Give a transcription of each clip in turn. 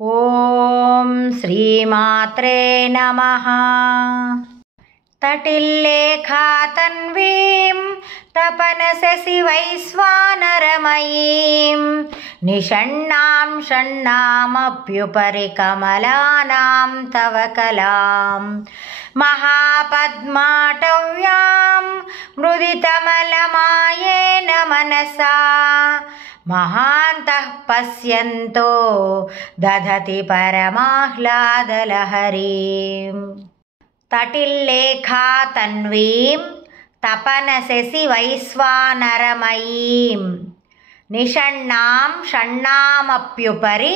ఓం శ్రీమాత్రే నమః. తటిల్లేఖాతన్వీం తపనశశి వైశ్వానరమయీం నిషణ్ణాం షణ్ణామప్యుపరి కమలానాం తవ కలాం మహాపద్మాటవ్యాం మృదితమలమాయేన మనసా మహాంతః పశ్యంతో దధతి పరమాహ్లాదలహరీం. తటిల్లేఖాతన్వీం తపనశశి వైశ్వానరమయీం నిషణ్ణాం షణ్ణామప్యుపరి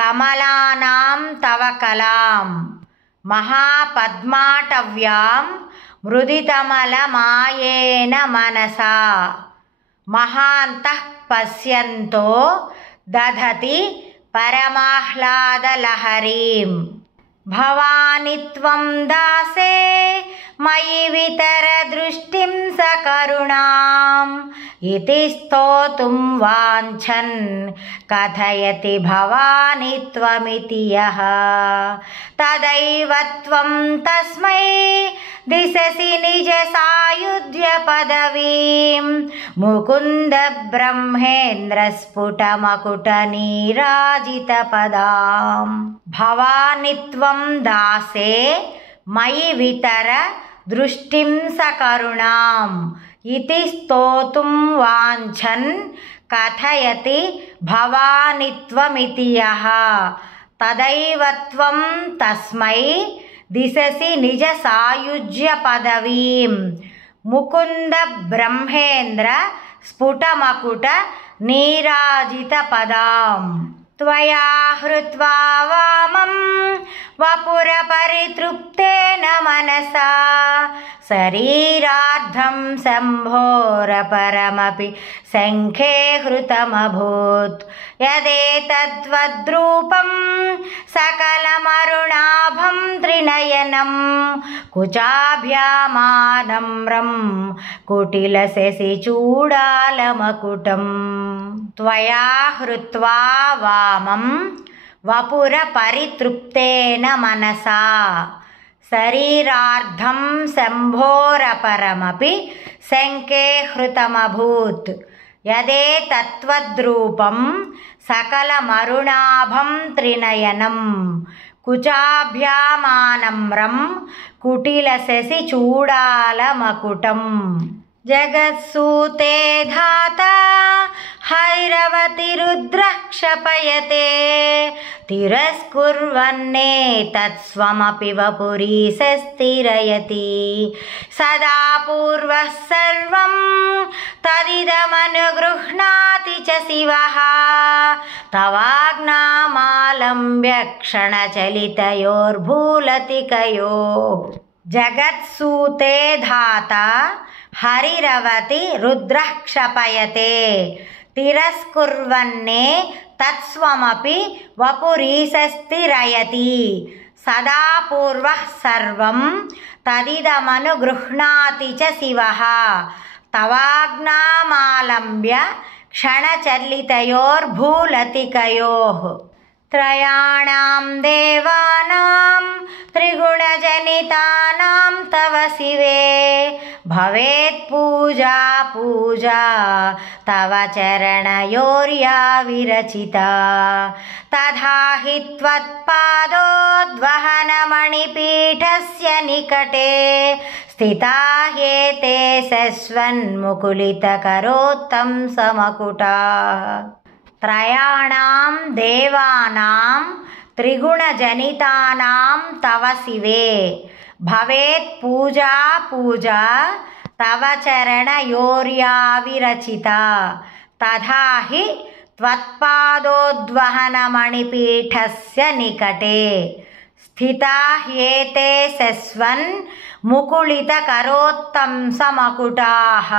కమలానాం తవ కలాం మహాపద్మాటవ్యాం మృదితమలమాయేన మనసా మహాంతః పశ్యంతో దధతి పరమాహ్లాదలహరీం. భవాని త్వం దాసే మయి వితర దృష్టిం సకరుణాం ఇతి స్తోతుం వాంఛన్ కథయతి భవాని త్వమితి యః తదైవ త్వం తస్మై దిశసి నిజ సాయుధ్య పదవీం ముకుంద బ్రహ్మేంద్ర స్ఫుట మకుట నీరాజిత పదాం. భవాని త్వం దాసే మయి వితర దృష్టిం సకరుణాం ఇతి స్తోతుం వాంఛన్ కథయతి భవాని త్వమితి యః తదైవ త్వం తస్మై దిశసి నిజ సాయుజ్య పదవీం ముకుంద బ్రహ్మేంద్ర స్ఫుట మకుట నీరాజిత పదాం. త్వయా హృత్వా వామం వపుర పరితృప్తేన మనసా శరీరార్థం శంభోరపరమపి శంఖే హృతమభూత్ యదేతద్వద్రూపం సకలమరుణాభం త్రినయనం కుచాభ్యామానమ్రం కుటిలశశి చూడాలమకుటం. త్వయా హృత్వా వామం వపుర పరితృప్తేన మనసా శరీరార్థం శంభోరపరమపి శంఖే హృతమభూత్ యదేతద్వద్రూపం సకలమరుణాభం త్రినయనం కుచాభ్యామానమ్రం కుటిలశశి చూడాలమకుటం. జగత్సూతే ధాతా హైరవతి రుద్రః క్షపయతే తిరస్కుర్వన్నే తత్స్వమపి వపురీశస్థిరయతి సదా పూర్వః సర్వం తదిదమనుగృహ్ణాతి చ శివః తవాజ్ఞామాలంబ్య క్షణచలితయోర్భూలతికయోః. జగత్సూతే ధాతా హరిరవతి రుద్రః క్షపయతే తిరస్కుర్వన్నే తత్స్వమపి వపురీశస్థిరయతి సదా పూర్వః సర్వం తదిదమనుగృహ్ణాతి చ శివః తవాజ్ఞామాలంబ్య క్షణచలితయోర్భూలతికయోః. త్రయాణాం దేవానాం త్రిగుణజనితానాం తవ శివే భవేత్ పూజా పూజా తవ చరణయోర్యా విరచితా తథా హి త్వత్పాదోద్వహనమణిపీఠస్య నికటే స్థితా హ్యేతే శశ్వన్ముకులితకరోత్తం సమకుటాః. త్రయాణాం దేవానాం త్రిగుణజనితానాం తవ శివే భవేత్ పూజా పూజా తవ చరణయోర్యా విరచితా తథా హి త్వత్పాదోద్వహనమణిపీఠస్య నికటే స్థితా హ్యేతే శశ్వన్ ముకుళితకరోత్తం సమకుటాః.